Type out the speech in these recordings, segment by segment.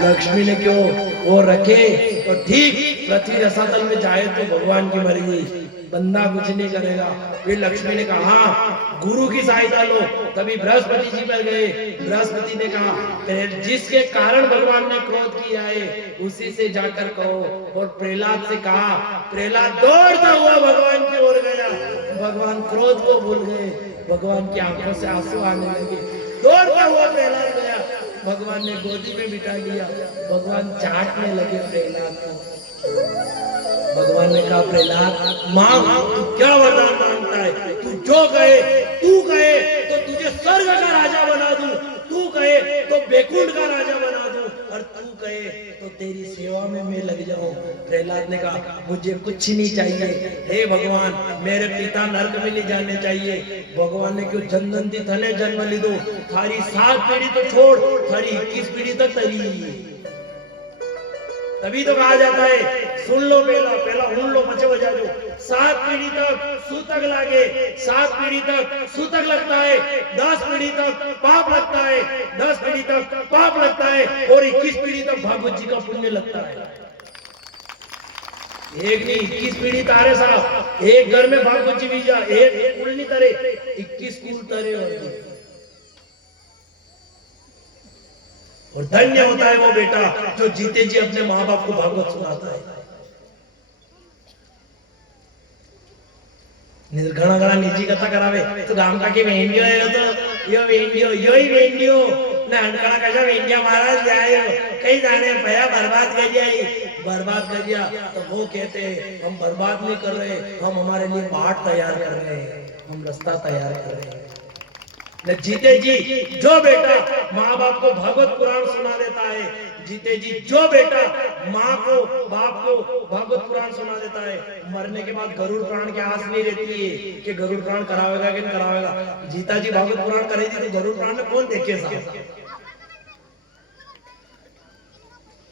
लक्ष्मी ने क्यों वो रखे तो ठीक पृथ्वी रसातल में जाए तो भगवान की मर्जी, बंदा कुछ नहीं करेगा। फिर लक्ष्मी ने कहा गुरु की सहायता लो, तभी बृहस्पति जी पर गए। बृहस्पति ने कहा जिसके कारण भगवान ने क्रोध किया है उसी से जाकर कहो। और प्रहलाद से कहा, प्रहलाद दौड़ता हुआ भगवान की ओर गया। भगवान क्रोध को भूल गए, भगवान की आंखों से आंसू आने लगे। दौड़ता हुआ प्रहलाद गया, भगवान ने गोदी में बिठा लिया। भगवान चाटने लगे प्रहलाद को। भगवान ने कहा प्रहलाद मांग, तू क्या वरदान मांगता है? तू जो कहे, तू कहे तो तुझे स्वर्ग का राजा बना दूं, तू कहे तो बैकुंठ का राजा बना दूं, और तू कहे तो तेरी सेवा में मैं लग जाऊं। प्रहलाद ने कहा मुझे कुछ नहीं चाहिए, हे भगवान मेरे पिता नरक में नहीं जाने चाहिए। भगवान ने क्यों जन्नती थने जन्म ली दो, थारी 7 पीढ़ी तो छोड़, थारी 21 पीढ़ी तक तरी। तभी तो कहा जाता है सुन लो पहला उन लो पचे बजा दो। 7 पीढ़ी तक सूतक लागे, 7 पीढ़ी तक सूतक लगता है, 10 पीढ़ी तक पाप लगता है, 10 पीढ़ी तक पाप लगता है, और 21 पीढ़ी तक भागवत जी का पुण्य लगता है। एक नहीं 21 पीढ़ी तारे साहब, एक घर में भागवत जी भी जा, एक कुल नहीं तरे, 21 कुल तरे। और धन्य होता है वो बेटा जो जीते जी अपने माँ बाप को भागवत सुनाता है। घना घना निजी कथा करावे तो गाम का के वेंडियो है, तो यो वेंडियो यो ही वेंडियो ना घना कैसा वेंडिया महाराज जाए कहीं जाने पया बर्बाद कर जाए, बर्बाद कर दिया। तो वो कहते हैं हम बर्बाद नहीं कर रहे, हम हमारे लिए बाट तैयार कर रहे हैं, हम रास्ता तैयार कर रहे हैं। जीते जी जो बेटा माँ बाप को भागवत पुराण सुना देता है, जीते जी जो बेटा माँ को बाप को भागवत पुराण सुना देता है, मरने के बाद गरुड़ पुराण की आस नहीं रहती है कि गरुड़ पुराण करावेगा कि नहीं करावेगा। जीता जी भागवत पुराण करेगी तो गरुड़ पुराण में कौन देखे साहब।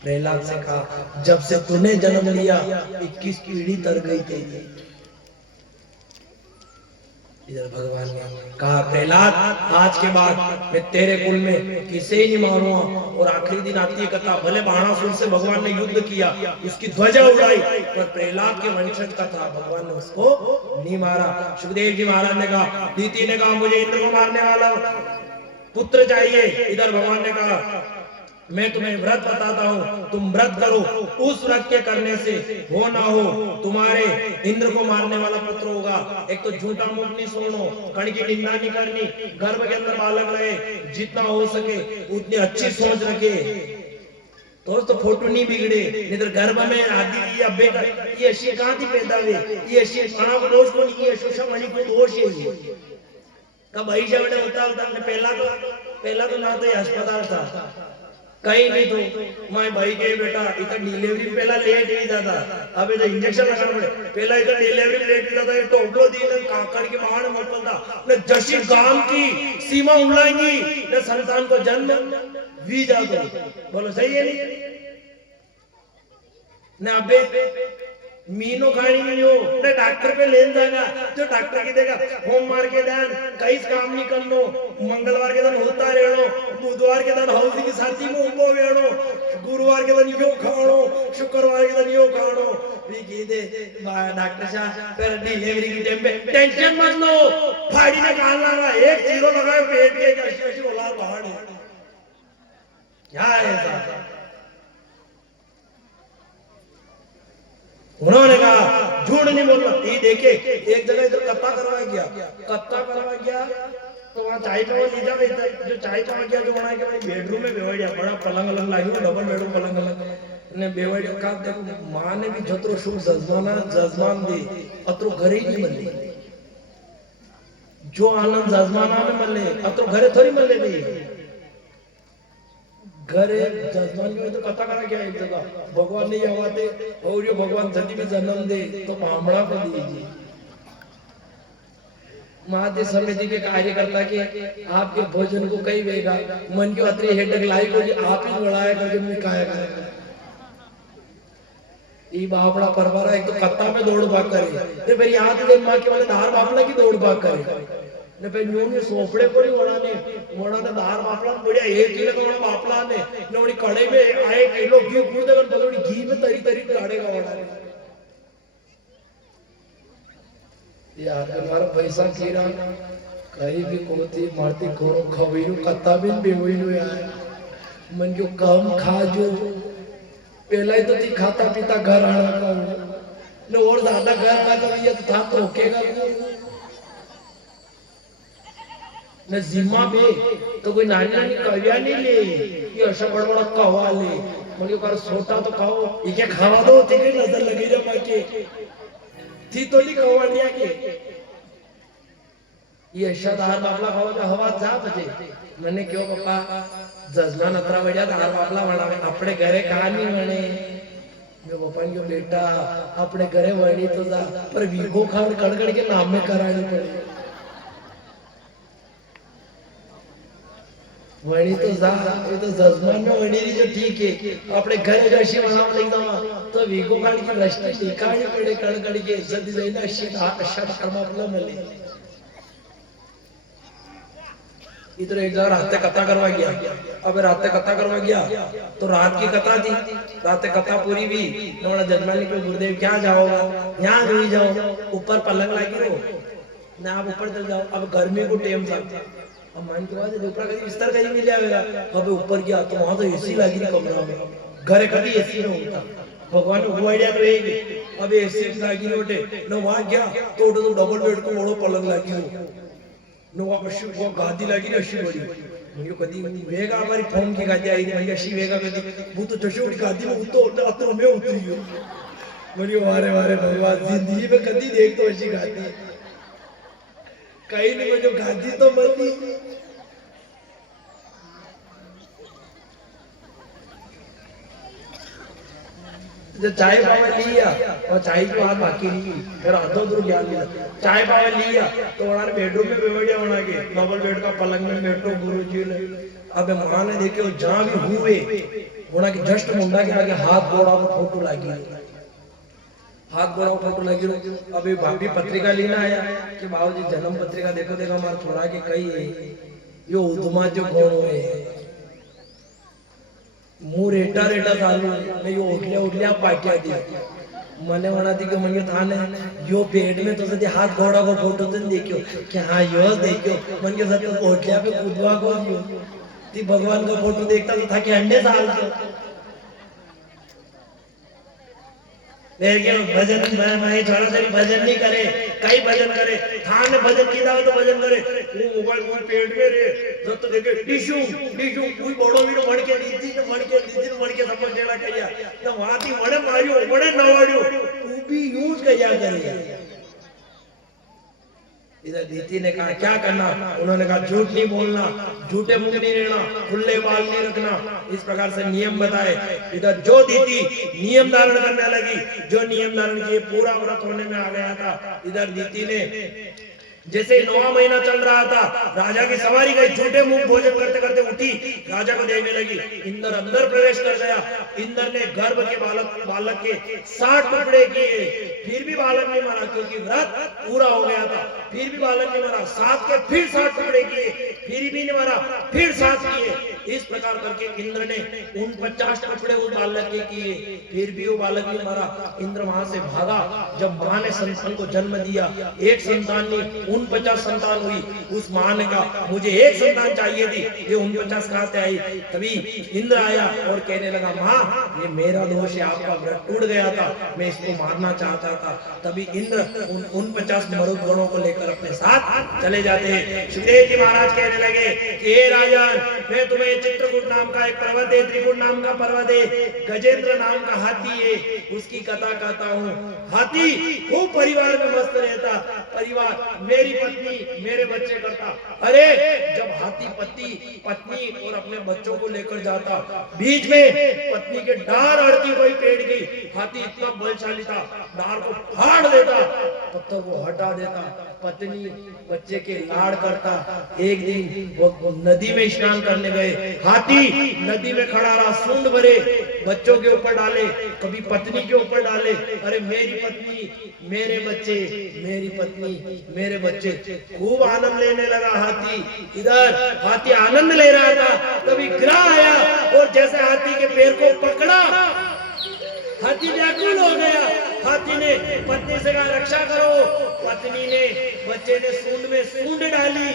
प्रहलाद से कहा जब से तूने जन्म लिया 21 पीढ़ी तर गई थी। इधर भगवान ने कहा प्रहलाद आज के बाद मैं तेरे कुल में किसे नहीं मारूंगा। और आखिरी दिन आती है कथा, भले बाणासुर से भगवान ने युद्ध किया, उसकी ध्वजा उड़ाई, पर प्रहलाद के वंशज का था, भगवान ने उसको नहीं मारा। सुखदेव जी महाराज ने कहा, दीति ने कहा मुझे इंद्र को मारने वाला पुत्र चाहिए। इधर भगवान ने कहा मैं तुम्हें व्रत बताता हूँ, तुम व्रत करो, उस व्रत के करने से हो ना हो तुम्हारे इंद्र को मारने वाला पुत्र होगा। एक तो झूठा मुख नहीं सोनो, कण की निंदा नहीं करनी, गर्भ के अंदर बालक रहे, जितना हो सके उतनी अच्छी सोच रखे, तो फोटो नहीं बिगड़े। नहीं तो गर्भ में आदि या बेटा ये ऐसी कहां थी पैदा हुई, ये ऐसी खाना को दोष को नहीं, ये शोषा मणि को दोष है। कब भाई जब होता पहला तो ना तो अस्पताल था कहीं नहीं, तो मैं भाई के बेटा इतना डिलीवरी पहला लेट ही जाता, अबे तो इंजेक्शन लगाना पड़े, पहला इतना डिलीवरी लेट ही जाता है। टोपलो दी ने काकर के मां ने मोकलता ने जशी गांव की सीमा उल्लांगी ने संतान को जन्म वी जातो। बोलो सही है नहीं ने अबे मीनो खानी नहीं हो ने डॉक्टर पे लेन जाएगा, जो डॉक्टर की देगा होम मार के दिन कई काम नहीं करनो, मंगलवार के दिन होता रहनो, बुधवार के दिन हौसी की साथी में उबो वेणो, गुरुवार के दिन यो खाणो, शुक्रवार के दिन यो खाणो। भी की दे डॉक्टर साहब फिर डिलीवरी की टाइम पे टेंशन मत लो, फाड़ी ने कान लगा एक जीरो लगाए पेट के जैसी औलाद बाहर है क्या है साहब। उन्होंने कहा झूठ नहीं बोलना। ये देखे एक जगह इधर कत्ता करवा गया तो वहाँ चाय पावा लीजा जो चाय पावा गया जो वहाँ के बेडरूम में बेवड़िया बड़ा पलंग अलग लागी, डबल बेडरूम पलंग अलग ने बेवड़िया का देखो माँ ने भी जतरो शुभ जजमान दे अतरो घरे ही नहीं मले, जो आनंद जजमाना में मले अतरो घरे थोड़ी मले नहीं। घरे जजमान में तो कथा करा गया एक जगह, भगवान नहीं आवाते और ये भगवान धरती में जन्म दे तो बामड़ा को दीजिए। महादेव समिति के कार्यकर्ता के आपके भोजन को कई वेगा मन की अतरी हेडक लाई को आप ही बढ़ाया करके मैं काया करेगा। ये बापड़ा परवारा एक तो कत्ता में दौड़ भाग करे, फिर यहाँ तो माँ के वाले धार बापड़ा की दौड़ भाग करे। ને ભાઈ ન્યુ સોપડે પડી ઓણાને દાર બાપલા પડ્યા 1 કિલો का बापला ने नोड़ी कड़े में आए किलो घी कूद कर बदोड़ी घी में तरी तरी गाड़ेगा ओणाने यार तुम्हारा पैसा कीरा कहीं भी कोती मारती खोरो खवीनु कत्ता बिन बेवईनु यार मन जो कम खाजो पहला ही तो ती खाता पीता घर आना का ने और ज्यादा घर का तो ये था तो रोकेगा न जिम्मा पे तो कोई नानी नानी कविया नहीं ले ये ऐसा बड़ा बड़ा कवा ले मतलब कर सोटा तो खाओ ये क्या खावा दो ठीक है नजर लगी रे मां के थी तो नहीं कवा लिया के ये ऐसा दार बापला खाओ तो हवा जा बजे मैंने क्यों पापा जजमा नतरा बढ़िया दार बापला बनावे अपने घरे कहा नहीं बने मैं पापा ने बेटा अपने घरे वणी तो जा पर वीगो खान कड़कड़ के नाम में करानी पड़ी वणी तो जा ये तो जजमान में वणी री जो ठीक है अपने घरे जैसी बनाव लई दवा तो वीगो खान की रस्ते निकालनी पड़े कड़कड़ के इज्जत देना अच्छा कर्म अपना मिले इधर एक जगह रात कथा करवा गया अब रात कथा करवा गया तो रात की कथा थी रात कथा पूरी भी नोड़ा जजमानी को गुरुदेव क्या जाओगा यहाँ नहीं जाओ ऊपर पलंग लागी रहो ना आप ऊपर चल जाओ अब गर्मी को टाइम था अब मान के बाद ऊपर कहीं बिस्तर कहीं मिल जाएगा अब ऊपर गया तो वहां तो एसी लगी थी कमरा में घरे कभी एसी नहीं होता भगवान को वो आइडिया तो रहेगी अब एसी लगी रोटे न वहां गया तो डबल बेड को ओढ़ो पलंग लगी हो नो अशी वो गादी लगी ना अशी बड़ी म्हणजे कधी वेगा हमारी फोन की गादी आई म्हणजे अशी वेगा कधी वो तो तशी बड़ी गादी में उतो अतो में उतरी हो म्हणजे वारे वारे भगवान जिंदगी में कदी देख तो अशी गादी कहीं नहीं वो जो गादी तो मरती जो चाय पावा लिया और चाय की बात बाकी नहीं फिर आधो दूर ज्ञान लिया चाय पावा लिया तो उन्होंने बेडरूम में बेवड़िया बना के डबल बेड का पलंग में बैठो गुरुजी ने अब मां ने देखे जहां भी हुए उन्होंने के जस्ट मुंडा के आगे हाथ गोड़ा को फोटो लगी हाथ गोड़ा को फोटो लगी अभी भाभी पत्रिका लेना आया कि बाबूजी जन्म पत्रिका देखो देखो हमारा थोड़ा के कई है यो उदमा जो कौन हुए मुंह रेटा रेटा चालू मैं यो उठल्या पाट्या दी मने म्हणा ती की म्हणजे थाने यो पेट में तो सदी हाथ घोड़ा को फोटो तो देखियो कि हां यो देखियो म्हणजे सदी उठल्या पे कूदवा को यो ती भगवान का फोटो देखता तो था कि अंडे साल तो मेरे के भजन मैं छोरा सारी भजन नहीं करे कई भजन करे थान भजन कीदा तो भजन करे वो मोबाइल को पेट में रे जब तो देखे टिश्यू कोई बड़ो भी मण के दीदी समझ देना कहिया तो वहां थी वड़े मारियो वड़े नवाड़ियो तू भी यूज कहिया करे इधर दीदी ने कहा क्या करना उन्होंने कहा झूठ नहीं बोलना झूठे मुंह नहीं रहना खुले बाल नहीं रखना इस प्रकार से नियम बताए इधर जो दीदी नियम धारण करने लगी जो नियम धारण किए पूरा व्रत होने में आ गया था इधर दीदी ने जैसे 9वां महीना चल रहा था राजा की सवारी गई झूठे मुंह भोजन करते करते उठी राजा को देखने लगी इंद्र अंदर प्रवेश कर गया इंद्र ने गर्भ के बालक के 60 टुकड़े किए फिर भी बालक नहीं मरा क्योंकि व्रत पूरा हो गया था फिर भी बालक नहीं मरा 7 के फिर 60 टुकड़े किए फिर भी नहीं मरा फिर 7 किए इस प्रकार करके इंद्र ने 49 टुकड़े उस बालक के किए फिर भी वो बालक नहीं मरा इंद्र वहां से भागा जब मां ने संतान को जन्म दिया एक संतान नहीं 49 संतान हुई उस मां ने कहा मुझे एक संतान चाहिए थी ये 49 कहां से आई तभी इंद्र आया और कहने लगा मां ये मेरा दोष है आपका व्रत टूट गया था मैं इसको मारना चाहता था तभी इंद्र उन 49 मरुद गणों को लेकर अपने साथ चले जाते हैं सुखदेव जी महाराज कहने लगे कि हे राजन मैं तुम्हें चित्रकूट नाम का एक पर्वत है त्रिकूट नाम का पर्वत है गजेंद्र नाम का हाथी है उसकी कथा कहता हूँ हाथी खूब परिवार में मस्त रहता परिवार मेरी पत्नी मेरे बच्चे करता अरे जब हाथी पत्नी और अपने बच्चों को लेकर जाता बीच में पत्नी के डार अड़ती हुई पेड़ की हाथी इतना बलशाली था डार को फाड़ देता पत्थर को हटा देता पत्नी बच्चे के लाड़ करता। एक दिन वो नदी में स्नान करने गए, हाथी नदी में खड़ा रहा, सूंड भरे बच्चों के ऊपर डाले, कभी पत्नी के ऊपर डाले। अरे मेरी पत्नी, मेरे बच्चे, मेरी पत्नी, मेरे बच्चे, खूब आनंद लेने लगा हाथी। इधर हाथी आनंद ले रहा था, तभी ग्राह आया और जैसे हाथी के पैर को पकड़ा, हाथी व्याकुल हो गया। हाथी ने पत्नी से कहा रक्षा करो, पत्नी ने, बच्चे ने सूंड में सूंड डाली,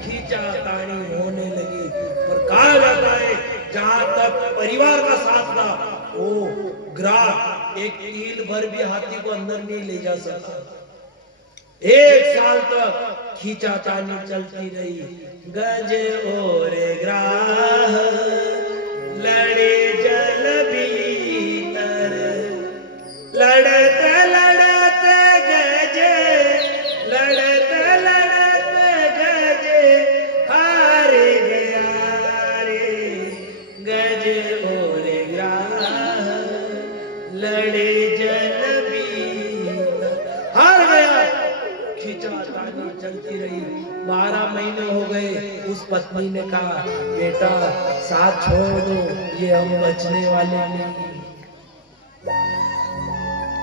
खींचा तानी होने लगी। पर कहा जाता है जहां तक परिवार का साथ था, वो ग्राह एक कील भर भी हाथी को अंदर नहीं ले जा सकता। 1 साल तक खींचा तानी चलती रही। गज और ग्राह लड़े जल भीतर, लड़ते लड़ते गजे, लड़ते लड़ते गजे हार गया रे। गज और ग्राह लड़े जल भीतर, हार गया। खींचातानी चलती रही। 12 महीने हो गए। उस पत्नी ने कहा बेटा साथ छोड़ दो, ये हम बचने वाले नहीं।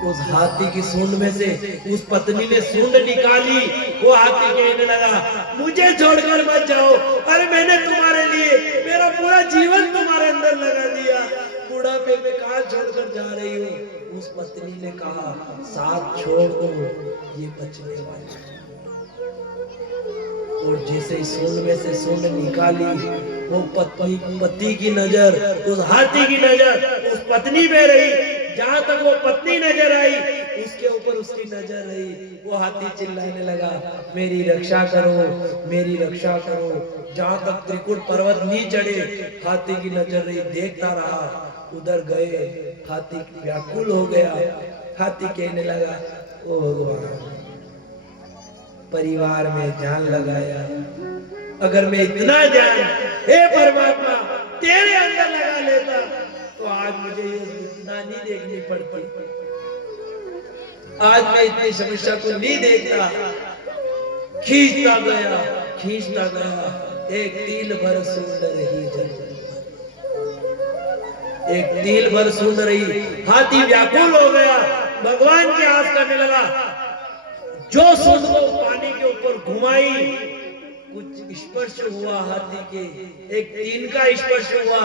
उस हाथी की सूंड में से उस पत्नी ने सूंड निकाली। वो हाथी कहने लगा मुझे छोड़कर मत जाओ, अरे मैंने तुम्हारे लिए मेरा पूरा जीवन तुम्हारे अंदर लगा दिया, बुढ़ापे में कहां छोड़कर जा रही हो। उस पत्नी ने कहा साथ छोड़ दो, ये बचने वाले। और जैसे सूंड में से सूंड निकाली, वो पति की नजर, उस हाथी की नजर उस पत्नी पे रही। जहां तक वो पत्नी नजर आई, उसके ऊपर उसकी नजर रही। वो हाथी चिल्लाने लगा मेरी रक्षा करो, मेरी रक्षा करो। जहां तक त्रिकुट पर्वत नहीं चढ़े, हाथी की नजर रही, देखता रहा। उधर गए, हाथी व्याकुल हो गया। हाथी कहने लगा ओ भगवान, परिवार में ध्यान लगाया, अगर मैं इतना ध्यान हे परमात्मा तेरे अंदर लगा लेता तो आज मुझे ये इतना नहीं देखनी पड़ती, आज मैं इतनी समस्या को नहीं देखता। खींचता गया, खींचता गया, एक तिल भर सुंदर ही जल, एक तिल भर सुंदर ही। हाथी व्याकुल हो गया, भगवान की आस करने लगा। जो सूंड को पानी के ऊपर घुमाई, कुछ स्पर्श हुआ हाथी के, एक तीन का स्पर्श हुआ।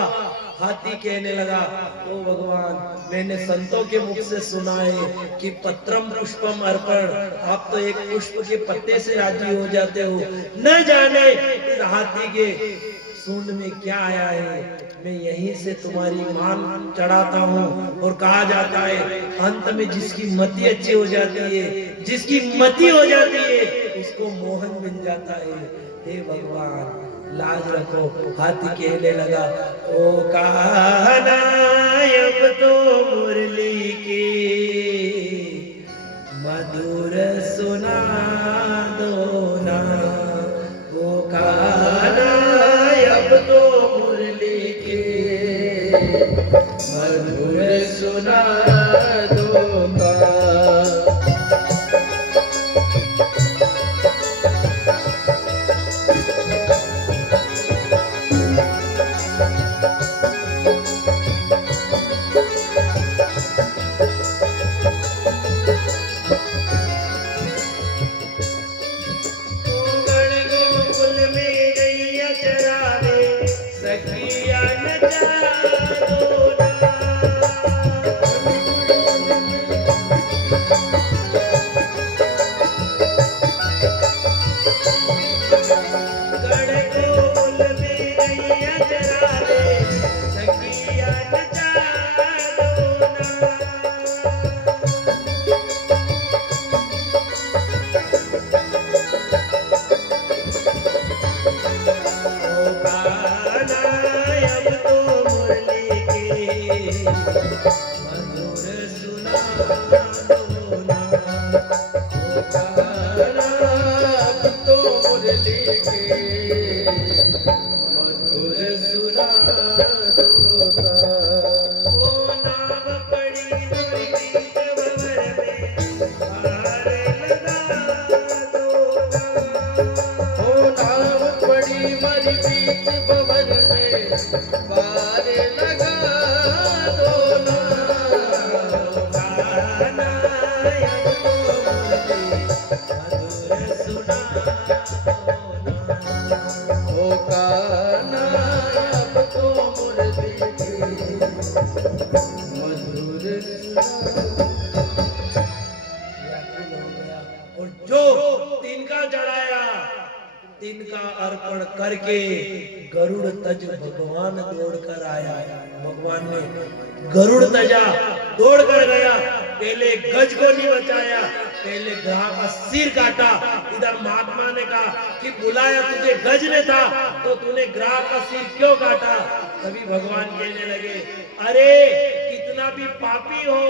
हाथी कहने लगा ओ भगवान, मैंने संतों के मुख से सुना है कि पत्रम पुष्पम अर्पण, आप तो एक पुष्प के पत्ते से राजी हो जाते हो। न जाने इस हाथी के सूंड में क्या आया है, मैं यहीं से तुम्हारी मान चढ़ाता हूँ। और कहा जाता है अंत में जिसकी मति अच्छी हो जाती है, जिसकी मति हो जाती है, उसको मोहन मिल जाता है। हे भगवान लाज रखो। हाथी कहने लगा ओ कान्हा अब तो मुरली की मधुर सुना दो ना, ओ कान्हा अब तो मुरली की मधुर सुना दो ना। करके गरुड़ तज भगवान दौड़ कर आया। भगवान ने गरुड़ तजा, दौड़ कर गया, पहले गज को नहीं बचाया, पहले ग्राह का सिर काटा। इधर महात्मा ने कहा कि बुलाया तुझे गज ने था तो तूने ग्राह का सिर क्यों काटा? तभी भगवान कहने लगे, अरे कितना भी पापी हो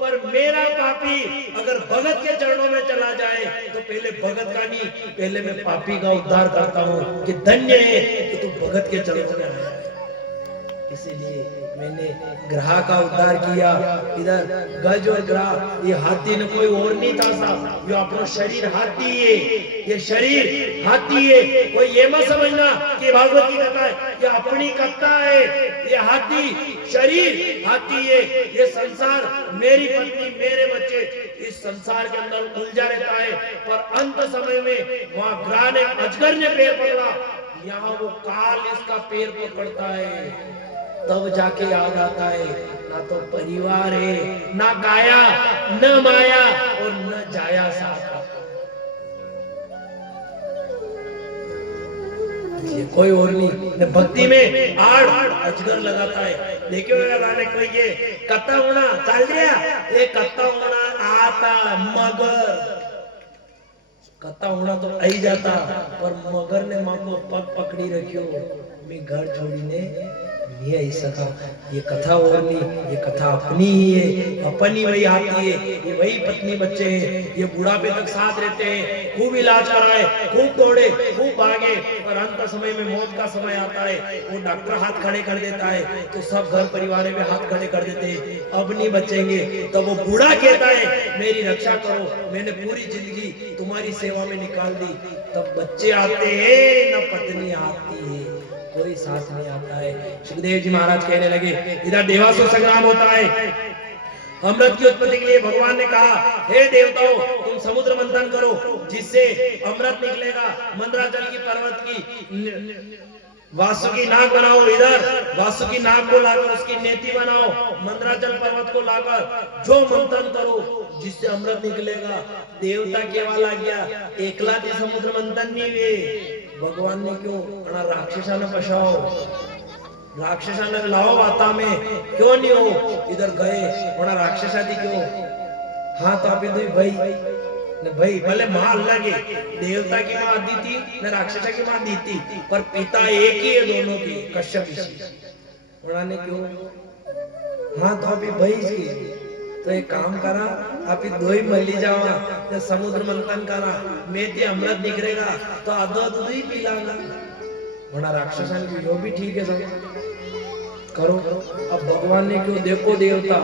पर मेरा पापी अगर भगत के चरणों में चला जाए तो पहले भगत का नहीं, पहले मैं पापी का उद्धार करता हूँ कि धन्य है कि तू भगत के चरणों में आया। इसीलिए मैंने ग्राह का उद्धार किया। इधर गज और ग्राह, ये हाथी ने कोई और नहीं था साहब, जो अपना शरीर हाथी है, ये शरीर हाथी है। कोई ये मत समझना कि भागवत की कथा है, ये अपनी कथा है। ये हाथी शरीर हाथी है, ये संसार मेरी पत्नी मेरे बच्चे इस संसार के अंदर उलझा रहता है। पर अंत समय में वहां ग्राह ने, अजगर ने पैर पकड़ा, यहाँ वो काल इसका पैर पकड़ता है। तब जाके याद आता है ना तो परिवार है, ना काया, न माया और न जाया साथ। कोई और नहीं, भक्ति में आड़ अजगर लगाता है। देखियो गाने कोई ये कत्ता होना चल गया, ये कत्ता होना आता मगर कत्ता होना तो आई जाता, पर मगर ने मां को पग पकड़ी रखियो, मैं घर छोड़ीने नहीं आई सका। ये कथा और नहीं, ये कथा अपनी ही है, अपनी वही आती है, ये वही पत्नी बच्चे हैं, ये बुढ़ापे तक साथ रहते हैं, खूब इलाज कराए, खूब दौड़े, खूब भागे, पर अंत समय में मौत का समय आता है, वो डॉक्टर हाथ खड़े कर देता है तो सब घर परिवार में हाथ खड़े कर देते हैं, अब नहीं बचेंगे। तब वो बूढ़ा कहता है मेरी रक्षा करो, मैंने पूरी जिंदगी तुम्हारी सेवा में निकाल दी। तब बच्चे आते हैं, न पत्नी आती है, कोई साथ नहीं आता है। सुखदेव जी महाराज कहने लगे, इधर देवासुर संग्राम होता है। अमृत की उत्पत्ति के लिए भगवान ने कहा, हे देवताओं तुम समुद्र मंथन करो जिससे अमृत निकलेगा। मंदराचल की पर्वत की वासुकी नाग बनाओ, इधर वासुकी नाग को लाकर उसकी नेति बनाओ, मंदराचल पर्वत को लाकर जो मंथन करो जिससे अमृत निकलेगा। देवता केवल आ गया, एकला थी समुद्र मंथन नहीं हुए। भगवान ने क्यों राक्षसाने बचाओ, राक्षसाने लाओ वाता में, क्यों नहीं हो? इधर गए बड़ा राक्षसा थी क्यों? हाँ तो आप इधर भाई न भाई भले मां अलग है, देवता की मां दी थी न राक्षसा की मां दी थी, पर पिता एक ही है दोनों की, कश्यप ऋषि। उन्होंने क्यों? हाँ तो अभी भाई जी तो एक काम करा, आप दो ही मल्ली जावा, तो समुद्र मंथन करा, मैं ते अमृत निकलेगा तो आधो दूध ही पी लाना। बड़ा राक्षसन की यो भी ठीक है सब करो। अब भगवान ने क्यों? देखो देवता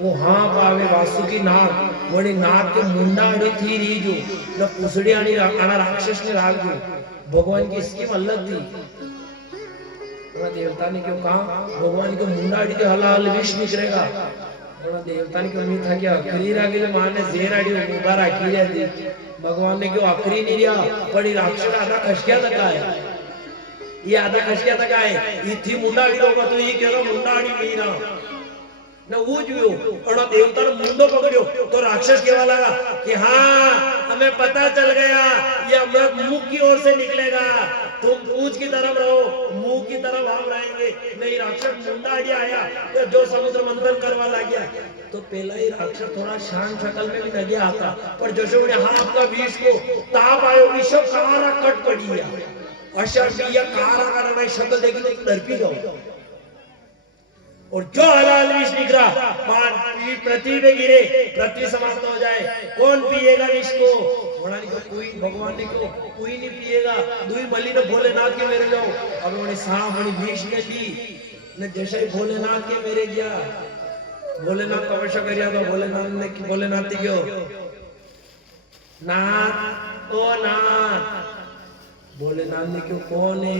वो हाँ पावे वासुकी नाग, वही नाग के मुंडा अड़ी थी रीजो न पुसड़ी आनी आना राक्षस ने राग जो। भगवान की स्कीम अलग थी। देवता ने क्यों कहा भगवान को मुंडा अड़ी के हलाल विष निकलेगा। देवता ने क्यों नहीं था क्या अखरी रागी जो मान ने जेर आड़ी उगा राखी जाती। भगवान ने क्यों अखरी नहीं दिया, बड़ी राक्षस आधा खसकिया तक है, ये आधा खसकिया तक है, इथी मुंडा अड़ी होगा तो ये कह रहा मुंडा अड़ी नहीं रहा न वो जो और देवता ने मुंडो पकड़ियो तो राक्षस कहवा लगा कि हाँ हमें पता चल गया ये अमृत मुंह की ओर से निकलेगा, तुम पूंछ की तरफ रहो, मुंह की तरफ हम रहेंगे। नहीं राक्षस मुंडा आगे आया तो जो समुद्र मंथन करवा लगा तो पहला ही राक्षस थोड़ा शांत शक्ल में भी लगे आता, पर जो हाँ आपका विष को ताप आयो विष कारा कट पड़ी है अशर या कारा का शक्ल देखी तो डरपी जाओ। और जो हलाल विष निकला पृथ्वी पे गिरे, पृथ्वी समाप्त हो जाए। कौन पिएगा विष को? कोई भगवान ने को कोई नहीं पिएगा। दुई बलि ने भोलेनाथ के मेरे जाओ, अब उन्होंने सांप बड़ी विष ने ली न जैसे ही भोलेनाथ के मेरे गया। भोलेनाथ तपस्या करिया तो भोलेनाथ ने भोलेनाथ क्यों नाथ ओ नाथ, भोलेनाथ ने क्यों कौन है?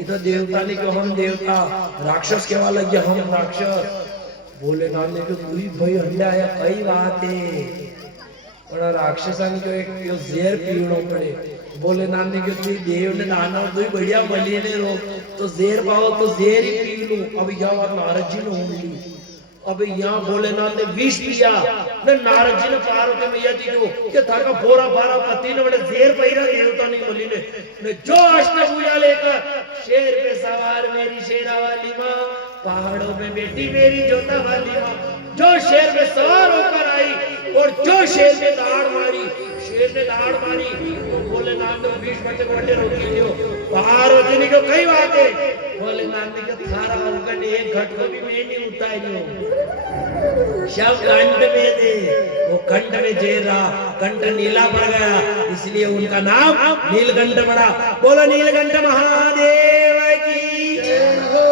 इधर देवता ने क्यों हम देवता, राक्षस केवा लग गया हम राक्षस। भोलेनाथ ने क्यों कोई भाई अंडा आया कई बात है, और राक्षसन को एक जेर पीनो पड़े। भोलेनाथ ने क्यों तुई देव ने दाना तुई बढ़िया बलि ने रो तो जेर पाओ तो जेर ही पी लूं। अब यह बात नारद जी ने होंगी अबे यहाँ भोलेनाथ ने विष पिया ने नारद जी ने पार्वती मैया जी को के था का फोरा फारा पति ने बड़े जेर पैरा देवता नहीं बोली ने जो अष्टभुजा लेकर शेर पे सवार मेरी शेरा वाली माँ, पहाड़ों में बेटी मेरी जोता वाली माँ, जो शेर पे सवार होकर आई और जो शेर ने दाढ़ मारी, शेर ने दाढ़ मारी तो भोलेनाथ ने बीच बच्चे को अंडे रोटी दियो। पार्वती ने क्यों कई बात है, भोलेनाथ ने क्यों थारा होकर ने एक घट को भी मैं नहीं उतारियो, शव कंठ में दे, वो कंठ में जेर रहा, कंठ नीला पड़ गया, इसलिए उनका नाम नीलकंठ पड़ा। बोलो नीलकंठ महादेव की जय हो।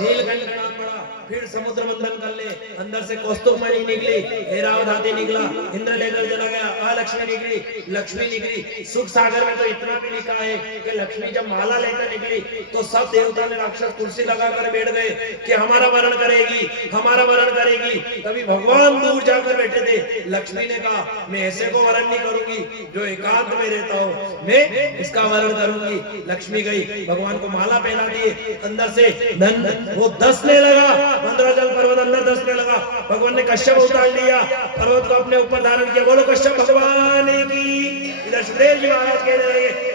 नीलकंठ का नाम पड़ा। फिर समुद्र मंथन कर ले, अंदर से कौस्तुभ मणि निकली, ऐरावत हाथी निकला, इंद्र लेकर चला गया, अलक्ष्मी निकली, लक्ष्मी निकली। सुख सागर में तो इतना भी लिखा है कि लक्ष्मी जब माला लेकर निकली तो सब देवता ने राक्षस कुर्सी लगाकर बैठ गए कि हमारा वरण करेगी, हमारा वरण करेगी। तभी भगवान दूर जाकर बैठे थे। लक्ष्मी ने कहा मैं ऐसे को वरण नहीं करूंगी जो एकांत में रहता हूँ, मैं इसका वरण करूंगी। लक्ष्मी गई, भगवान को माला पहना दिए, अंदर से धन वो धंसने लगा, मंदराचल पर्वत अंदर धंसने लगा। भगवान ने कश्यप उतार लिया, पर्वत को अपने ऊपर धारण किया। बोलो कश्यप भगवान की। इधर सुखदेव जी महाराज कह रहे हैं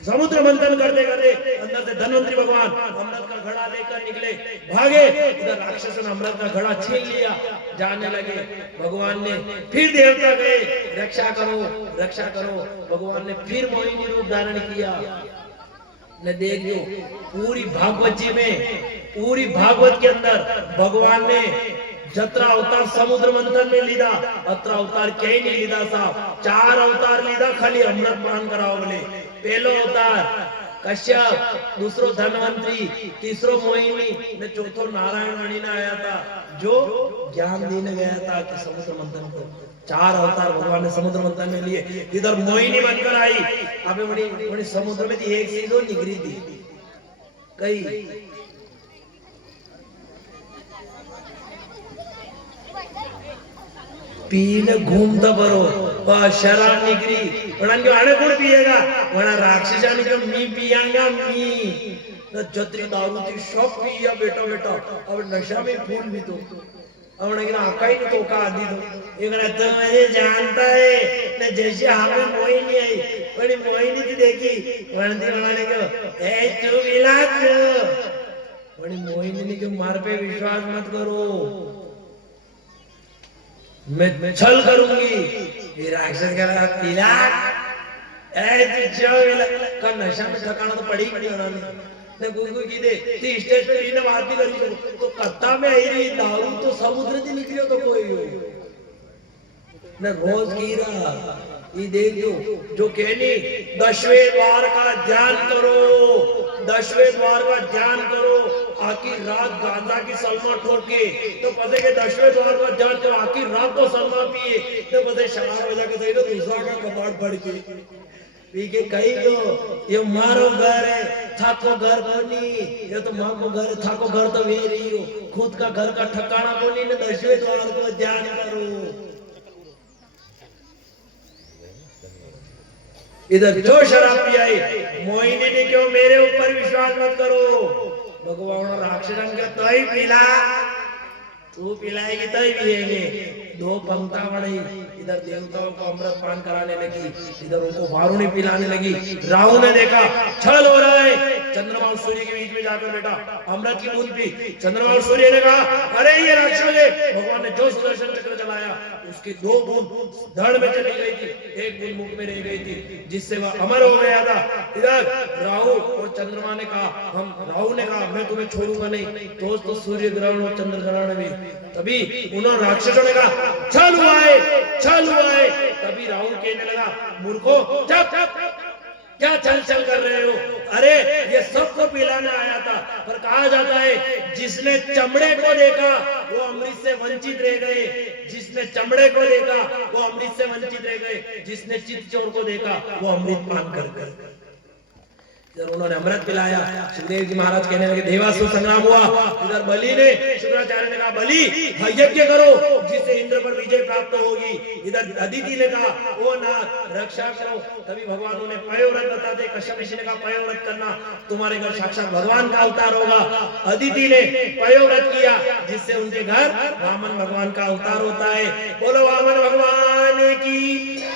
समुद्र मंथन करते करते अंदर से धन्वंतरी भगवान अमृत का घड़ा लेकर निकले, भागे। इधर राक्षसों ने अमृत का घड़ा छीन लिया, जाने लगे। भगवान ने फिर देवता गए रक्षा करो रक्षा करो। भगवान ने फिर मोहिनी रूप धारण किया। ने देखियो पूरी भागवत जी में, पूरी भागवत के अंदर भगवान ने जत्रा अवतार समुद्र मंथन में लीधा, अत्र अवतार कहीं नहीं लीधा साहब। 4 अवतार लीधा खाली अमृत पान कराओ बोले। पहलो अवतार कश्यप, दूसरो धनवंतरी, तीसरो मोहिनी ने चौथो नारायण मणि ने आया था जो ज्ञान देने गया था कि समुद्र मंथन को। 4 अवतार भगवान ने समुद्र मंथन में लिए। इधर मोहिनी बनकर आई, अबे बड़ी समुद्र में थी, एक सीधो निगरी थी कई पीने घूमता बरो शराब निकली वड़न के आने कौन पिएगा, वड़ा राक्षसानी के मी पियांगा मी न जत्री दारू थी सब पिया बेटा बेटा। अब नशा में फूल भी तो अब ना आकाई ने तो का आदि तो एक रात तो मुझे जानता है न जैसे हमें मोहिनी आई बड़ी मोहिनी थी देखी वणती बनाने को ए तू विलास बड़ी मोहिनी ने क्यों मार पे विश्वास मत करो, मैं छल करूंगी। ये राक्षस कह रहा तिलक ऐ तू का नशा में ठकाना तो पड़ी पड़ी होना ने कोई की दे ती स्टेज पे इने बात भी करी तो कत्ता में आई रही दारू तो समुद्र से निकलियो तो कोई ने रोज की रहा। ये देखो जो कहनी 10वें द्वार का ध्यान करो, 10वें द्वार का ध्यान करो। आखिर रात गांजा की सलमा ठोक के तो पते के 10वें द्वार का ध्यान करो, आखिर रात को सलमा पिए तो पते शराब हो जाके सही तो दूसरा का कपाट भर के पी के कहीं तो ये मारो घर है थाको घर कोनी, ये तो माँ को घर थाको घर तो वे रही हो, खुद का घर का ठिकाना कोनी ने 10वें द्वार को ध्यान करो। इधर जो शराब पियाई मोहिनी ने क्यों मेरे ऊपर विश्वास मत करो। भगवान राक्षसन के तो ही पिला, तू पिलाएगी तो ही पिएंगे। 2 पंक्ता बढ़ी, इधर देवताओं को अमृत पान कराने लगी, इधर उनको वारुणी पिलाने लगी। राहु ने देखा छल हो रहा है, चंद्रमा और सूर्य के बीच में जाकर बेटा अमृत की बूंद पी। चंद्रमा और सूर्य ने कहा अरे ये राक्षस है। भगवान ने जो सुदर्शन चक्र चलाया उसकी 2 बूंद धड़ में चली गई थी, 1 बूंद मुख में रह गई थी जिससे वह अमर हो गया था। इधर राहु और चंद्रमा ने कहा राहु ने कहा मैं तुम्हें छोड़ूंगा नहीं, तो सूर्य ग्रहण और चंद्र ग्रहण में। तभी उन्होंने राक्षसों ने कहा छल हुआ है छल हुआ है। तभी राहु कहने लगा मूर्खो चुप क्या चल चल कर रहे हो, अरे ये सबको पिलाने आया था। पर कहा जाता है जिसने चमड़े को देखा वो अमृत से वंचित रह गए, जिसने चमड़े को देखा वो अमृत से वंचित रह गए, जिसने चित चोर को देखा वो अमृत पान कर गए। इधर उन्होंने अमृत पिलाया। सुखदेव जी महाराज कहने लगे देवासुर संग्राम हुआ। इधर बलि ने, शुक्राचार्य ने कहा बलि यज्ञ करो जिससे इंद्र पर विजय प्राप्त होगी। इधर अदिति ने कहा ओ नाथ रक्षा करो। तभी भगवान ने पयोव्रत बताते, कश्यप ऋषि ने कहा पयोव्रत करना, तुम्हारे घर साक्षात भगवान का अवतार होगा। अदिति ने पयोव्रत किया जिससे उनके घर वामन भगवान का अवतार होता है। बोलो वामन भगवान की,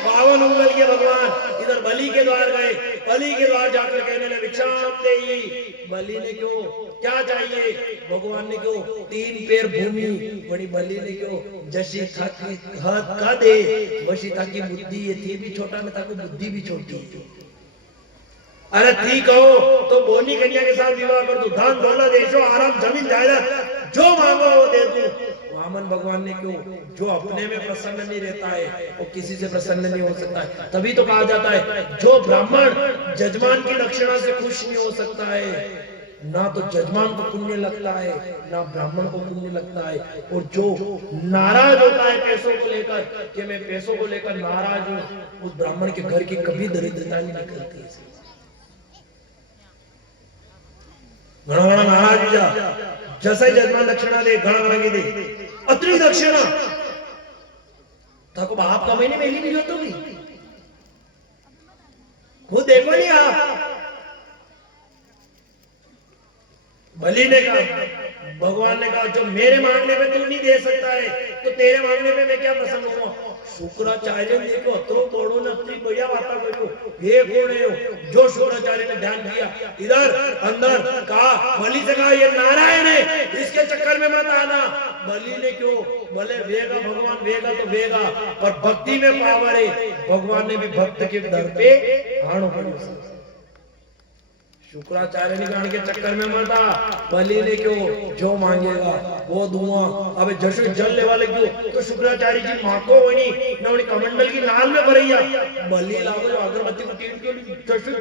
52 उंगल के भगवान। इधर बलि के द्वार गए, बलि के द्वार जाकर कहने लगे भिक्षा मांगते ही। बलि ने क्यों, क्या चाहिए? भगवान ने क्यों 3 पैर भूमि, बड़ी बलि ने क्यों जशी था कि हाथ का दे वशी था की बुद्धि, ये थी भी छोटा न था को बुद्धि भी छोटी। अरे ठीक हो तो बोनी कन्या के साथ विवाह कर दो, धन दौलत ऐशो आराम जमीन जायदाद जो मांगो वो दे दूं। वामन भगवान ने क्यों, जो अपने में प्रसन्न नहीं रहता है वो किसी से प्रसन्न नहीं हो सकता है। तभी तो कहा जाता है जो ब्राह्मण जजमान की दक्षिणा से खुश नहीं हो सकता है, ना तो जजमान को पुण्य लगता है ना ब्राह्मण को पुण्य लगता है। और जो नाराज होता है पैसों को लेकर कि मैं पैसों को लेकर नाराज हूं, उस ब्राह्मण के घर की कभी दरिद्रता नहीं निकलती है। घणा घणा नाराज जा, जैसे जजमान दक्षिणा दे घणा घणा की दे अतरी दक्षिणा ताको बाप का महीने में ही नहीं होती। खुद देखो नहीं आप। बलि ने कहा, भगवान ने कहा जो मेरे मांगने पे तू नहीं दे सकता है तो तेरे मांगने पे मैं क्या प्रसन्न होऊंगा। शुक्राचार्य ने देखो तो तोड़ो न अपनी बढ़िया बातें करो, ये कौन है? जो शुक्राचार्य ने ध्यान किया इधर अंदर कहा, बलि से कहा ये नारायण है, इसके चक्कर में मत आना। बलि ने क्यों, भले वेगा भगवान वेगा तो वेगा, पर भक्ति में पावर है। भगवान ने भी भक्त के दर पे हाणो पड़ो। शुक्राचार्य निकाल के चक्कर में मरता, बलि ने क्यों जो मांगेगा वो दूंगा। अब जशु जलने वाले क्यों, तो शुक्राचार्य जी मां को वही न उन्हें कमंडल की नाल में भरैया बलि लागो जो अगरबत्ती को टीम के जशु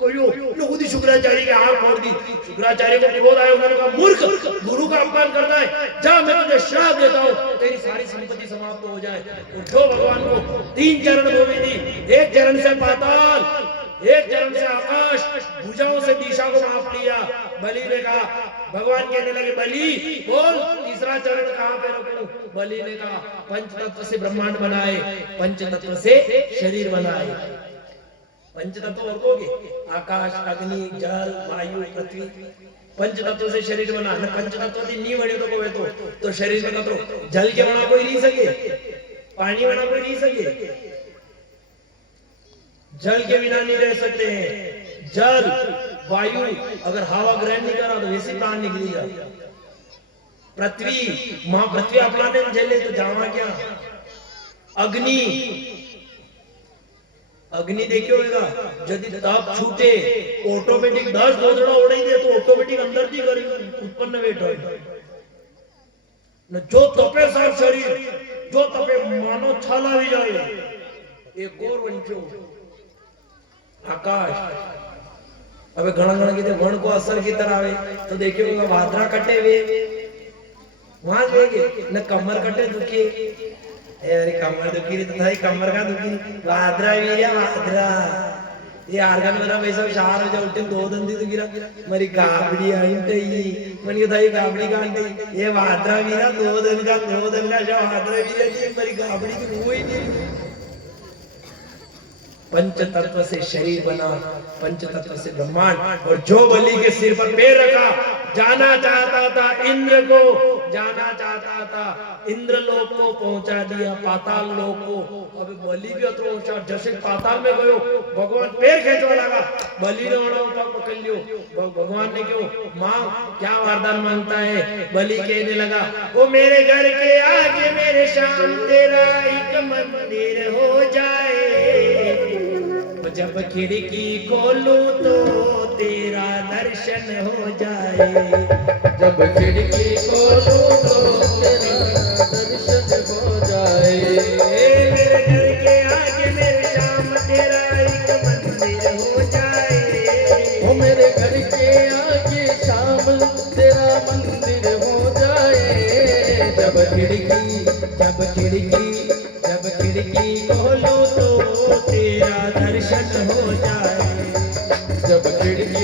कोयो लोगों शुक्राचार्य की आंख फोड़ दी। शुक्राचार्य को क्रोध आया, उन्होंने कहा मूर्ख, गुरु का अपमान करता है, जा मैं तुझे श्राप देता हूं, तेरी सारी संपत्ति समाप्त हो जाए। और जो भगवान को 3 चरण भूमि दी, 1 चरण से पाताल, 1 चरण से आकाश, भुजाओं से दिशा को माप लिया। बलि ने कहा, भगवान कहने लगे बलि बोल तीसरा चरण कहां पे रखूं? बलि ने कहा पंच तत्व से ब्रह्मांड बनाए, पंच तत्व से शरीर बनाए। पंच तत्व और कोगे आकाश, अग्नि, जल, वायु, पृथ्वी, पंच तत्व से शरीर बना। न पंच तत्व दी नी बने तो कोवे तो शरीर में तो जल के बना कोई नहीं सके, पानी बना कोई नहीं सके, जल के बिना नहीं रह सकते हैं। जल, वायु, अगर हवा ग्रहण नहीं करा तो वैसे प्राण निकल जाए। पृथ्वी, मां पृथ्वी अपना ने झेले तो जावा क्या। अग्नि, अग्नि देखियो होगा यदि ताप छूटे ऑटोमेटिक 10 गोदड़ा उड़ाई दे तो ऑटोमेटिक अंदर जी करी उत्पन्न बैठो न। जो तपे सार शरीर, जो तपे मानो छाला भी जाए। एक और वंचो आकाश। अबे घना घना की वण को असर की तरह आवे तो देखियो भाद्रा कटे वे वहां गए न कमर कटे दुखी। अरे कमर दुखी रे तो थाई कमर का दुखी भाद्रा वीरिया भाद्रा ये आर्गन मेरा वैसा शार हो जा उठे 2 दिन दी तो गिरा मेरी गाबड़ी आई तई मन के थाई गाबड़ी कांटे ये भाद्रा वीरा 2 दिन का जो भाद्रा वीरा जी मेरी गाबड़ी की हुई नहीं। पंच तत्व से शरीर बना, पंच तत्व से ब्रह्मांड। और जो बलि के सिर पर पैर रखा, जाना चाहता था इंद्र को, जाना चाहता था इंद्र लोक को, पहुंचा दिया पाताल लोक को। अब बलि भी अतो होशियार, जैसे पाताल में गयो भगवान पैर खींचवा लगा, बलि ने उड़ा पकड़ लियो। भगवान ने क्यों मां क्या वरदान मांगता है? बलि कहने लगा वो मेरे घर के आगे मेरे शाम तेरा एक मंदिर हो जाए, जब खिड़की खोलूं तो तेरा दर्शन हो जाए, जब खिड़की खोलूं तो तेरा दर्शन हो जाए। मेरे घर के आगे मेरे शाम तेरा एक मंदिर हो जाए, ओ मेरे घर के आगे शाम तेरा मंदिर हो जाए। जब खिड़की खोलो तो तेरा दर्शन हो जाए, जब खिड़की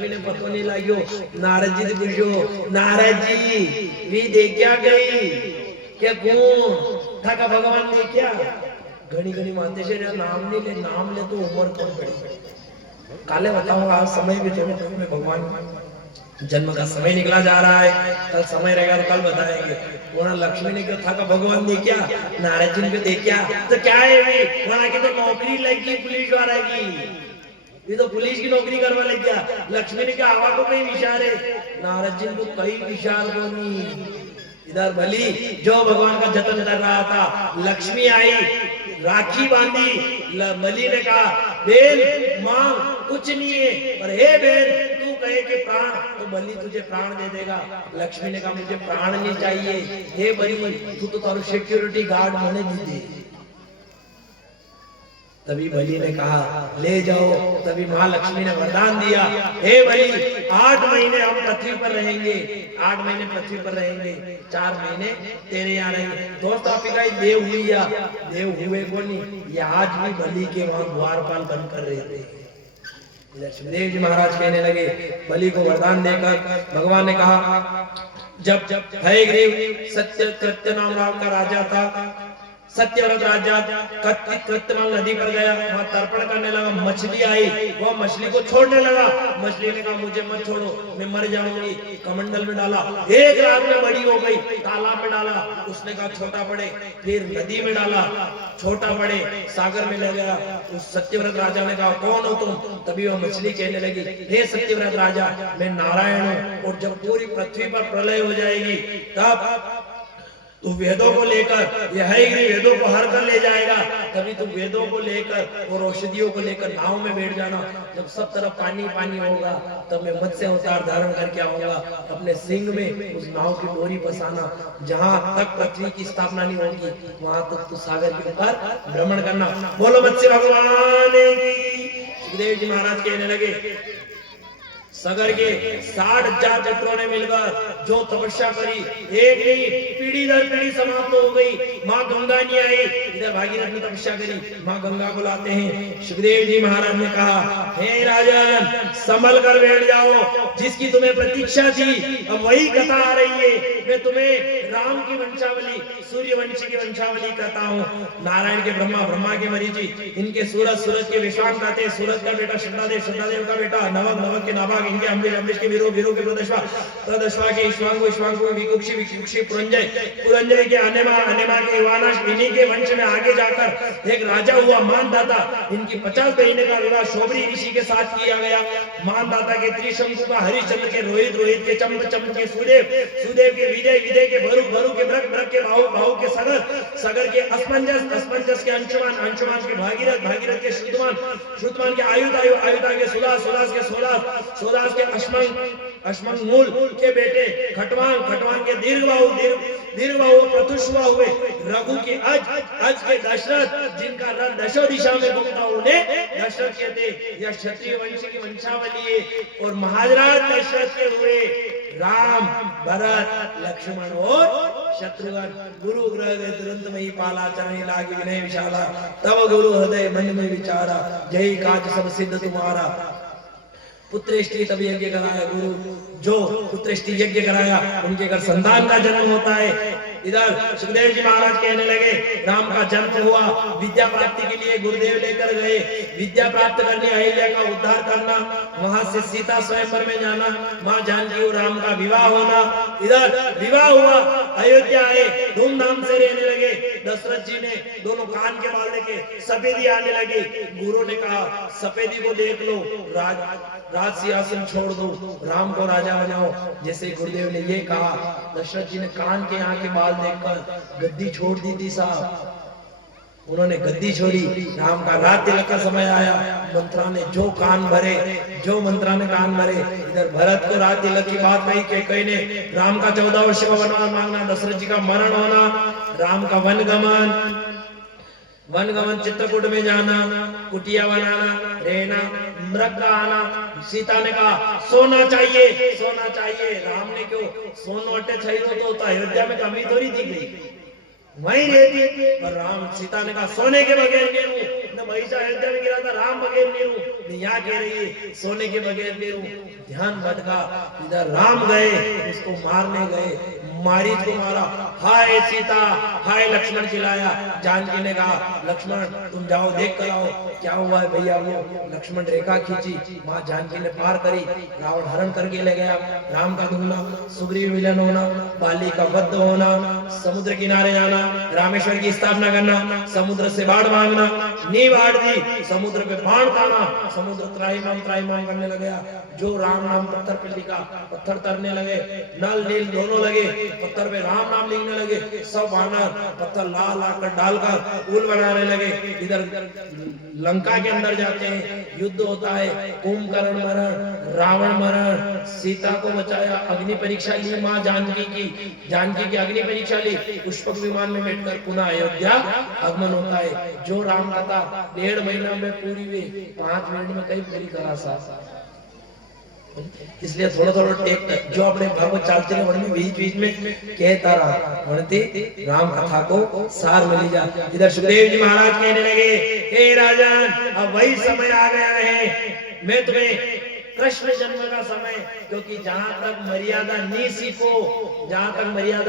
लक्ष्मी ने पतो नहीं लाग्यो। नारद जी ने पूछो, नारद जी वी देख्या गई क्या कौन था का भगवान ने क्या घनी घनी माते से नाम नहीं ले, नाम ले तो उम्र कौन पड़ी। काले बताऊंगा, आज समय भी थोड़े में भगवान जन्म का समय निकला जा रहा है, कल समय रहेगा तो कल बताएंगे। वहां लक्ष्मी ने क्यों था का भगवान ने क्या, नारद जी ने क्यों देखा तो क्या है, वहां की तो नौकरी लगी पुलिस वाला की, ये तो पुलिस की नौकरी करवा लग गया। लक्ष्मी ने कहा आवा को कई विचार है, नारद जी को कई विचार को नहीं। इधर बलि जो भगवान का जतन कर रहा था, लक्ष्मी आई राखी बांधी, बलि ने कहा बेन मांग कुछ नहीं है, पर हे बेन तू कहे कि प्राण तो बलि तुझे प्राण दे देगा। लक्ष्मी ने कहा मुझे प्राण नहीं चाहिए, हे बलि तू तो तारू सिक्योरिटी गार्ड मैंने दी दे। तभी बलि ने कहा ले जाओ। तभी माँ लक्ष्मी ने वरदान दिया, हे बलि 8 महीने हम पृथ्वी पर रहेंगे, 8 महीने पृथ्वी पर रहेंगे, 4 महीने तेरे यहाँ रहेंगे। दोस्त आप देव हुई या देव हुए को नहीं, ये आज भी बलि के वहां द्वारपाल बनकर रहते हैं। लक्ष्मीदेव जी महाराज कहने लगे, बलि को वरदान देकर भगवान ने कहा जब हयग्रीव सत्यकृत्य नाम राम का राजा था, सत्यव्रत राजा कृत्यमान नदी पर गया, वहां तर्पण करने लगा, मछली आई, वह मछली को छोड़ने लगा। मछली ने कहा मुझे मत छोड़ो, मैं मर जाऊंगी। कमंडल में डाला, एक रात में बड़ी हो गई, तालाब में डाला, उसने कहा छोटा पड़े, फिर नदी में डाला, छोटा पड़े, सागर में ले गया। उस सत्यव्रत राजा ने कहा कौन हो तुम? तभी वह मछली कहने लगी, हे सत्यव्रत राजा मैं नारायण हूँ, और जब पूरी पृथ्वी पर प्रलय हो जाएगी तब तू वेदों को लेकर, यह वेदों को हर कर ले जाएगा, तभी तू वेदों को लेकर और औषधियों को लेकर नाव में बैठ जाना। जब सब तरफ पानी पानी होगा तब मैं मत्स्य अवतार धारण करके आऊंगा, अपने सिंह में उस नाव की डोरी फंसाना, जहां तक पृथ्वी की स्थापना नहीं होगी वहां तक तू सागर के ऊपर भ्रमण करना। बोलो मत्स्य भगवान की। सुखदेव जी महाराज कहने लगे सागर के 60,000 पुत्रों ने मिलकर जो तपस्या करी, एक नहीं पीढ़ी दर पीढ़ी समाप्त हो गई। माँ गंगा नहीं आई, इधर भागीरथ ने तपस्या करी, माँ गंगा को लाते हैं। सुखदेव जी महाराज ने कहा हे राजन संभल कर बैठ जाओ, जिसकी तुम्हें प्रतीक्षा थी अब वही कथा आ रही है। मैं तुम्हें राम की वंशावली, सूर्यवंशी की वंशावली कहता हूँ। नारायण के ब्रह्मा, ब्रह्मा के मरीचि, इनके सूरज, सूरज के विश्वाम कहते हैं, सूरज का बेटा शंडादेव, शंडादेव का बेटा नवक, नवक के नाभाग, इनके अम्बरीश, अम्बरीश के वीरो, वीरो के प्रदश्वा, प्रदश्वा के ईश्वांगु, ईश्वांगु के विकुक्षी, विकुक्षी पुरंजय, पुरंजय के अनेमा, अनेमा के इवानाश, इन्हीं के वंश में आगे जाकर एक राजा हुआ मानदाता। इनकी 50 महीने का विवाह शोभरी ऋषि के साथ किया गया। मानदाता के त्रिशंकु का हरिश्चंद्र के रोहित, रोहित के चंप, चंप के सुदेव, सुदेव के विजय, विजय के भरु, भरु के ब्रक, ब्रक के बाहु, बाहु के सगर, सगर के असमंजस, असमंजस के अंशुमान, अंशुमान के भागीरथ, भागीरथ के श्रुतमान, श्रुतमान के आयुध, आयुधा के सुलास, सुलास के सोलास, सोलास के अश्मंग, अश्मंग मूल के बेटे खटवान, खटवान के दीर्घबाहु, दीर्घबाहु प्रतुष्वा हुए। रघु के अज, अज के दशरथ, जिनका रथ दशो दिशा में घूमता उन्हें दशरथ कहते। यह क्षत्रिय वंश की वंशावली है। और महाराज दशरथ के हुए राम, भरत, लक्ष्मण और शत्रुघ्न। गुरु ग्रह तुरंत मही पाला, चरणी लागी विनय विशाला, तब गुरु हृदय मन में विचारा, जय काज सब सिद्ध तुम्हारा। पुत्रेष्टि तभी यज्ञ कराया गुरु, जो पुत्रेष्टि यज्ञ कराया उनके घर संतान का जन्म होता है। इधर सुखदेव जी महाराज कहने लगे राम का जन्म हुआ, विद्या प्राप्ति के लिए गुरुदेव लेकर गए, विद्या प्राप्त करनी, अहिल्या का उद्धार करना, वहां से सीता स्वयंवर में जाना, माँ जानकी और राम का विवाह होना। इधर विवाह हुआ, अयोध्या आए, धूमधाम से रहने लगे। दशरथ जी ने दोनों कान के बाल देखे, सफेदी आने लगी। गुरु ने कहा सफेदी को देख लो, राज सिंहासन छोड़ दो, राम को राजा बनाओ। जैसे गुरुदेव ने ये कहा, दशरथ जी ने कान के यहाँ के बाल देखकर गद्दी छोड़ दी थी साहब। उन्होंने गद्दी छोड़ी। राम का रात तिलक का समय आया, मंत्रा ने जो कान भरे, जो मंत्रा ने कान भरे। इधर भरत को रात तिलक की बात कही कि कहीं ने राम का 14 वर्ष का वनवास मांगना, दशरथ जी का मरण होना, राम का वनगमन, वनगमन चित्रकूट में जाना, कुटिया बनाना, रहना, मृग का आना। सीता ने कहा सोना चाहिए, सोना चाहिए। राम ने क्यों सोनो अट्टे चाहिए तो अयोध्या में कमी थोड़ी थी गई, वहीं रहती। और राम, सीता ने कहा सोने के बगैर नहीं, न महिषा अयोध्या में गिरा था, राम बगैर नहीं रहूं, यहाँ कह रही है सोने के बगैर नहीं रहूं। ध्यान भटका, इधर राम गए, उसको मारने गए, मारीच को मारा, हाय सीता हाय लक्ष्मण चिल्लाया। जानकी ने कहा लक्ष्मण तुम जाओ देख कर आओ क्या हुआ है भैया। वो लक्ष्मण रेखा खींची, माँ जानकी ने पार करी, रावण हरण करके ले गया। राम का धुलना, सुग्रीव मिलन होना, बाली का वध होना, समुद्र किनारे जाना, रामेश्वर की स्थापना करना, समुद्र से बाढ़ मांगना, नींव आड़ दी, समुद्र पे बाण ताना, समुद्र त्राहिमाम करने लगे। जो राम नाम पत्थर पे लिखा, पत्थर तरने लगे, नल नील दोनों लगे, पत्थर पे राम नाम लिखने लगे। सब वानर पत्थर लाल आकर डालकर उल बनाने लगे। इधर लंका के अंदर जाते हैं, युद्ध होता है, कुंभकर्ण मरण, रावण मरण, सीता को बचाया, अग्नि परीक्षा ली माँ जानकी की अग्नि परीक्षा ली, पुष्पक विमान में बैठकर पुनः अयोध्या आगमन होता है। जो राम कथा 1.5 महीना में पूरी हुई, 5 मिनट में कई पूरी करा सा। इसलिए थोड़ा टेक जो अपने भागवत चालते हैं में बीच में कहता रहा, म्हणते राम कथा को सार मिली जा। इधर सुखदेव जी महाराज कहने लगे, हे राजन अब वही समय आ गया है, मैं तुम्हें कृष्ण जन्म का समय, क्योंकि जहां तक मर्यादा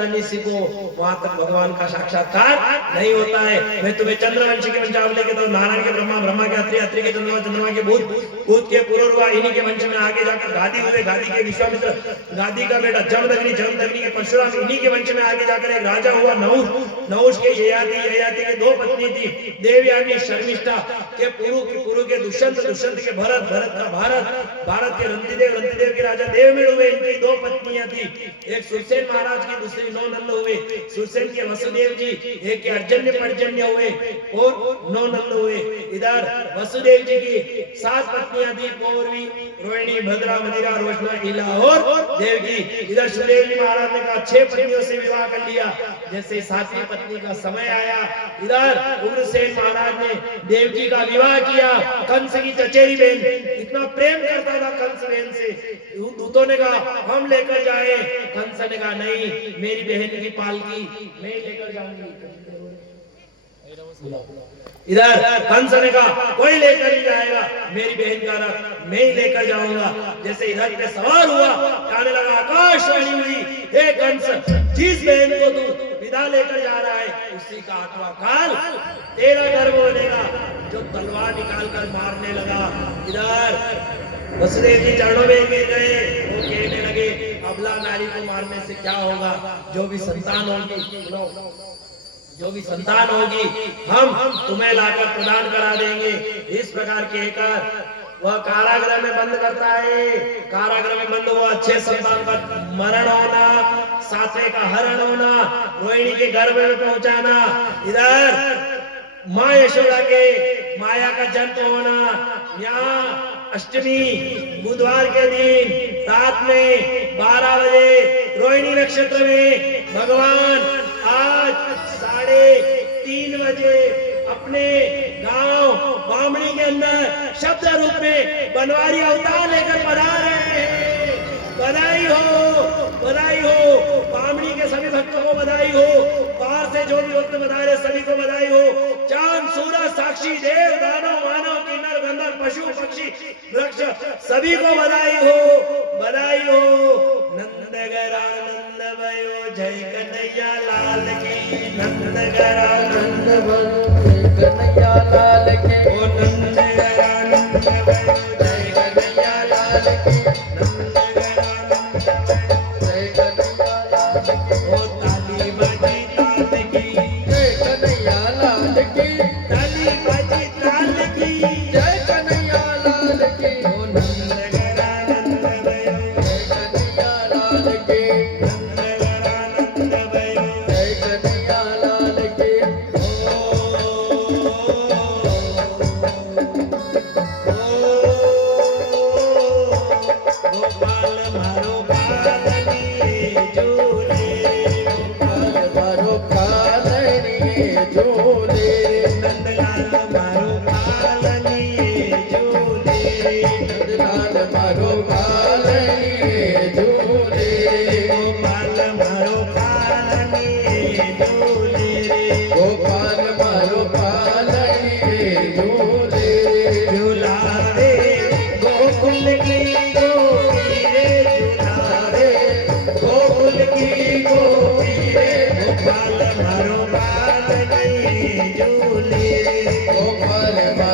नहीं सीखो, वहां तक भगवान का साक्षात्कार नहीं होता है। मैं तुम्हें चंद्रवंश के वंशावली के, तो नारायण के ब्रह्मा, ब्रह्मा के अत्रि, अत्रि के चंद्रमा, चंद्रमा के भूत, भूत के पुरुरवा, इन्हीं के वंश में आगे जाकर गादी हुए, गादी के विश्वामित्र, गादी का बेटा जमदग्नि, जमदग्नि के परशुराम, इन्हीं के वंश में आगे जाकर एक राजा हुआ नहुष, नहुष के ययाति, ययाति के 2 पत्नी थी, देवयानी शर्मिष्ठा के पुरु के दुष्यंत, दुष्यंत के भरत, भरत का भारत के रंतिदेव, रंतिदेव के राजा देवमेड़ हुए। इनकी 2 पत्नियां थी, एक सुरसेन महाराज की, दूसरी 9 नंद हुए। सुरसेन के वसुदेव जी, एक के अर्जन्य पर्जन्य हुए और 9 नंद हुए। इधर वसुदेव जी की 7 पत्नियां थी, पौरवी, रोहिणी, भद्रा, मदिरा, रोशना, इला और देवकी। इधर सुखदेव जी महाराज ने कहा 6 पत्नियों से विवाह कर लिया। जैसे 7वीं पत्नी का समय आया, इधर उग्रसेन महाराज ने देवकी का विवाह किया, कंस की चचेरी बहन। इतना प्रेम करता था कंस बहन से, दूतों ने कहा हम लेकर जाए, कंस ने कहा नहीं, मेरी बहन की पालकी मैं लेकर जाऊंगी। इधर कंस ने कहा कोई लेकर नहीं जाएगा, मेरी बहन का रथ मैं ही लेकर जाऊंगा। जैसे इधर पे सवार हुआ, कहने लगा आकाशवाणी हुई, हे कंस जिस बहन को तू विदा लेकर जा रहा है, उसी का 8वां काल तेरा गर्भ बनेगा। जो तलवार निकाल कर मारने लगा, इधर वसुदेव जी चरणों में गिर गए। वो कहने लगे अबला नारी को मारने से क्या होगा, जो भी संतान होगी हम तुम्हें लाकर प्रदान करा देंगे। इस प्रकार कहकर वह कारागृह में बंद करता है। कारागृह में बंद हुआ, 6 संतान का मरण होना, 7वें का हरण होना, रोहिणी के गर्भ में पहुंचाना, इधर माँ यशोदा के माया का जन्म होना। यहाँ अष्टमी बुधवार के दिन रात में 12 बजे रोहिणी नक्षत्र में भगवान आज 3:30 बजे अपने गांव बामणी के अंदर शब्द रूप में बनवारी अवतार लेकर पधार रहे हैं। बधाई हो बामणी के सभी भक्तों को बधाई हो, बाहर से जो भी भक्त बधाए सभी को बधाई हो। चांद सूरज साक्षी, देव दानव मानव किन्नर गंधर्व पशु पक्षी वृक्ष सभी को बधाई हो। नंदगरानंद भयो जय कन्हैया लाल की, नंदगरानंद भयो जय कन्हैया लाल की।